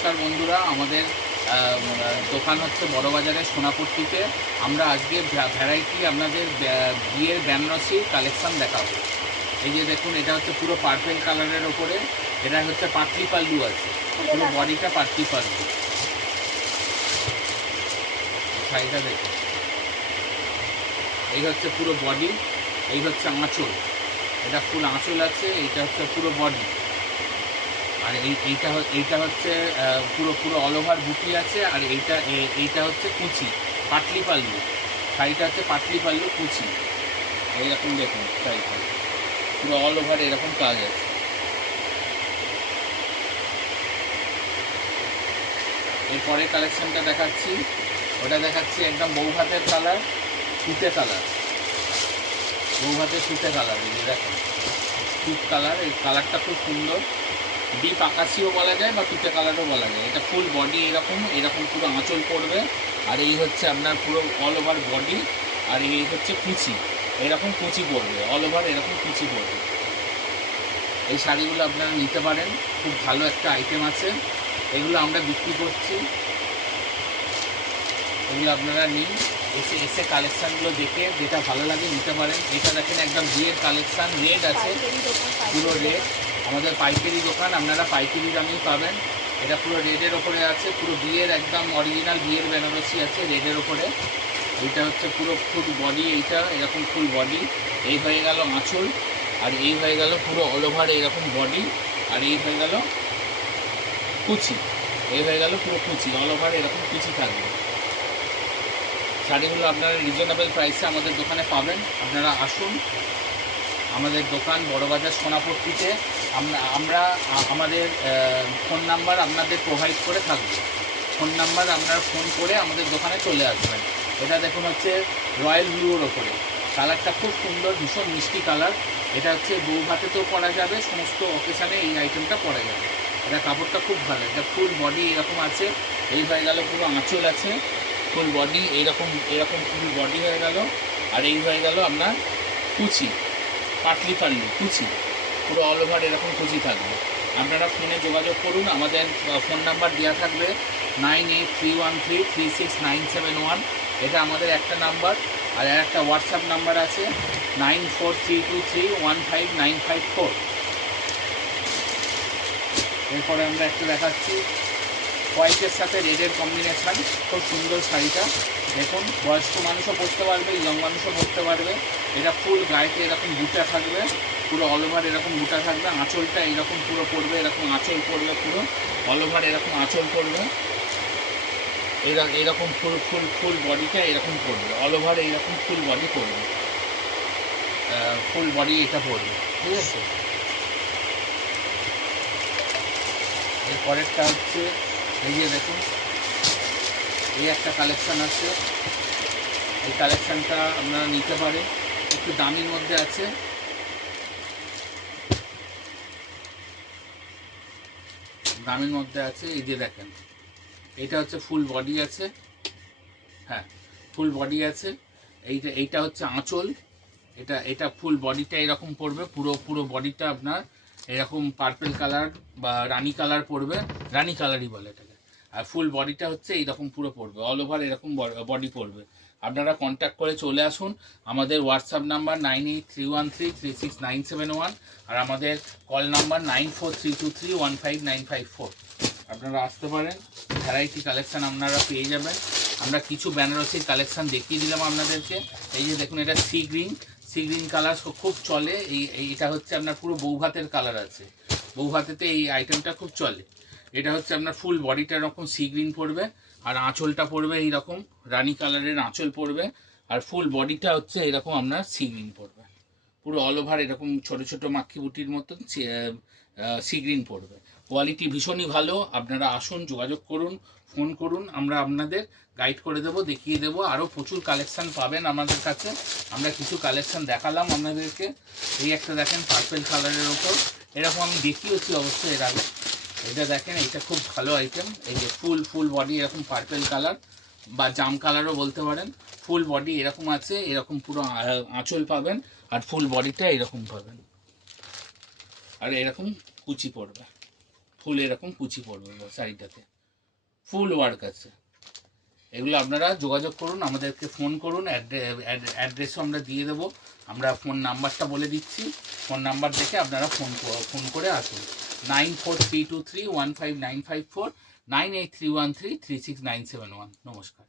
নমস্কার বন্ধুরা, আমাদের দোকান হচ্ছে বড়বাজারের সোনাপট্টিতে। আমরা আজকে ভ্যারাইটি আপনাদের বিয়ের বেনারসি কালেকশান দেখাবো। এই যে দেখুন, এটা হচ্ছে পুরো পার্পেল কালারের ওপরে, এটা হচ্ছে পাটলি পাল্লু আছে, পুরো বডিটা পাটলি পাল্লু। শাড়িটা দেখুন, এই হচ্ছে পুরো বডি, এই হচ্ছে আঁচল, এটা ফুল আঁচল আছে, এইটা হচ্ছে পুরো বডি। আর এইটা হচ্ছে পুরো অল ওভার বুটি আছে। আর এইটা হচ্ছে কুচি, পাটলি পাল্লু। শাড়িটা হচ্ছে পাটলি পাল্লু কুচি। এইরকম দেখুন শাড়িটা পুরো অল ওভার এরকম কাজ আছে। এরপরে কালেকশনটা দেখাচ্ছি, ওটা দেখাচ্ছি একদম বৌভাতের কালার, সুতে কালার, বৌভাতের সুতে কালার। এই যে দেখুন সুত কালার, এই কালারটা খুব সুন্দর, ডিপ আকাশিও বলা যায় বা পিতে কালারও বলা যায়। এটা ফুল বডি এরকম পুরো আঁচল পড়বে। আর এই হচ্ছে আপনার পুরো অল ওভার বডি। আর এই হচ্ছে কুচি, এরকম কুচি পড়বে, অল ওভার এরকম কুচি পড়বে। এই শাড়িগুলো আপনারা নিতে পারেন, খুব ভালো একটা আইটেম আছে। এগুলো আমরা বিক্রি করছি, এগুলো আপনারা নিন, এসে কালেকশানগুলো দেখে যেটা ভালো লাগে নিতে পারেন। এটা দেখেন একদম বিয়ের কালেকশান, রেড আছে, পুরো রেড। আমাদের পাইকারি দোকান, আপনারা পাইকারি দামেই পাবেন। এটা পুরো রেডের ওপরে আছে, পুরো বিয়ের একদম অরিজিনাল বিয়ের বেনারসি আছে রেডের ওপরে। এইটা হচ্ছে পুরো ফুল বডি, এইটা এরকম ফুল বডি। এই হয়ে গেল আঁচল, আর এই হয়ে গেল পুরো অল ওভার এরকম বডি। আর এই হয়ে গেল কুচি, এই হয়ে গেল পুরো কুচি, অল ওভার এরকম কুচি থাকবে। শাড়িগুলো আপনারা রিজনেবল প্রাইসে আমাদের দোকানে পাবেন। আপনারা আসুন, আমাদের দোকান বড়বাজার সোনাপট্টিতে। আমরা আমাদের ফোন নাম্বার আপনাদের প্রোভাইড করে থাকবো। ফোন নাম্বার আপনারা ফোন করে আমাদের দোকানে চলে আসবেন। এটা দেখুন হচ্ছে রয়্যাল ব্লুর ওপরে, কালারটা খুব সুন্দর, ভীষণ মিষ্টি কালার। এটা হচ্ছে বউ ভাতেতেও পরা যাবে, সমস্ত অকেশানে এই আইটেমটা পরা যাবে। এটা কাপড়টা খুব ভালো, এটা ফুল বডি এরকম আছে। এই হয়ে গেল পুরো আঁচল আছে, ফুল বডি এরকম ফুল বডি হয়ে গেল। আর এই হয়ে গেল আপনার কুচি, পাটলি পাল্লু কুচি, পুরো অল ওভার এরকম কুচি থাকবে। আপনারা ফোনে যোগাযোগ করুন, আমাদের ফোন নাম্বার দেওয়া থাকবে 9831336971। এটা আমাদের একটা নাম্বার। আর একটা হোয়াটসঅ্যাপ নাম্বার আছে 9432315954। এরপরে আমরা একটা দেখাচ্ছি হোয়াইটের সাথে রেডের কম্বিনেশান, খুব সুন্দর শাড়িটা দেখুন। বয়স্ক মানুষও পরতে পারবে, ইয়ং মানুষও পরতে পারবে। এটা ফুল গায়েতে এরকম বুটা থাকবে, পুরো অল ওভার এরকম বুটা থাকবে। আঁচলটা এইরকম পুরো পড়বে, এরকম আঁচল পড়বে, পুরো অল ওভার এরকম আঁচল পড়বে। এরকম ফুল বডিটা এরকম পড়বে, অল ওভার এইরকম ফুল বডি পড়বে, ফুল বডি এটা পড়বে, ঠিক আছে। এরপরেরটা হচ্ছে এই যে দেখুন, এই একটা কালেকশান আছে। এই কালেকশানটা আপনারা নিতে পারেন, একটু দামির মধ্যে আছে। দামের মধ্যে আছে, এই যে দেখেন, এটা হচ্ছে ফুল বডি আছে, হ্যাঁ ফুল বডি আছে। এইটা হচ্ছে আঁচল, এটা ফুল বডিটা এরকম পড়বে, পুরো বডিটা আপনার এরকম পার্পেল কালার বা রানি কালার পড়বে, রানি কালারই বলে এটাকে। আর ফুল বডিটা হচ্ছে এইরকম পুরো পড়বে, অল ওভার এরকম বডি পড়বে। আপনারা কন্ট্যাক্ট করে চলে আসুন। আমাদের হোয়াটসঅ্যাপ নাম্বার 9831336971, আর আমাদের কল নাম্বার 9432315954। আপনারা আসতে পারেন, ভ্যারাইটি কালেকশান আপনারা পেয়ে যাবেন। আমরা কিছু বেনারসির কালেকশান দেখিয়ে দিলাম আপনাদেরকে। এই যে দেখুন, এটা সি গ্রিন কালার খুব চলে। এইটা হচ্ছে আপনার পুরো বৌভাতের কালার আছে, বৌভাতেতে এই আইটেমটা খুব চলে। এটা হচ্ছে আপনার ফুল বডিটা এরকম সি গ্রিন পড়বে, আর আঁচলটা পড়বে এইরকম রানি কালারের আঁচল পড়বে। আর ফুল বডিটা হচ্ছে এরকম আপনার সি গ্রিন পড়বে, পুরো অল ওভার এরকম ছোট ছোট মাক্কি বুটির মতন সি গ্রিন পড়বে। কোয়ালিটি ভীষণই ভালো। আপনারা আসুন, যোগাযোগ করুন, ফোন করুন, আমরা আপনাদের গাইড করে দেবো, দেখিয়ে দেবো। আরও প্রচুর কালেকশান পাবেন আমাদের কাছে। আমরা কিছু কালেকশান দেখালাম আপনাদেরকে। এই একটা দেখেন পার্পেল কালারের ওপর, এরকম আমি দেখিয়েছি অবশ্যই এর আগে। এটা দেখেন, এইটা খুব ভালো আইটেম। এই যে ফুল বডি এরকম পার্পেল কালার বা জাম কালারও বলতে পারেন। ফুল বডি এরকম আছে, এরকম পুরো আঁচল পাবেন, আর ফুল বডিটা এরকম পাবেন, আর এরকম কুচি পড়বে। ফুল এরকম কুচি পড়বে শাড়িটাতে, ফুল ওয়ার্ক আছে। এগুলো আপনারা যোগাযোগ করুন, আমাদেরকে ফোন করুন, অ্যাড্রেসও আমরা দিয়ে দেবো। আমরা ফোন নাম্বারটা বলে দিচ্ছি, ফোন নাম্বার দেখে আপনারা ফোন করে আসুন। 9432315954, 9831336971। নমস্কার।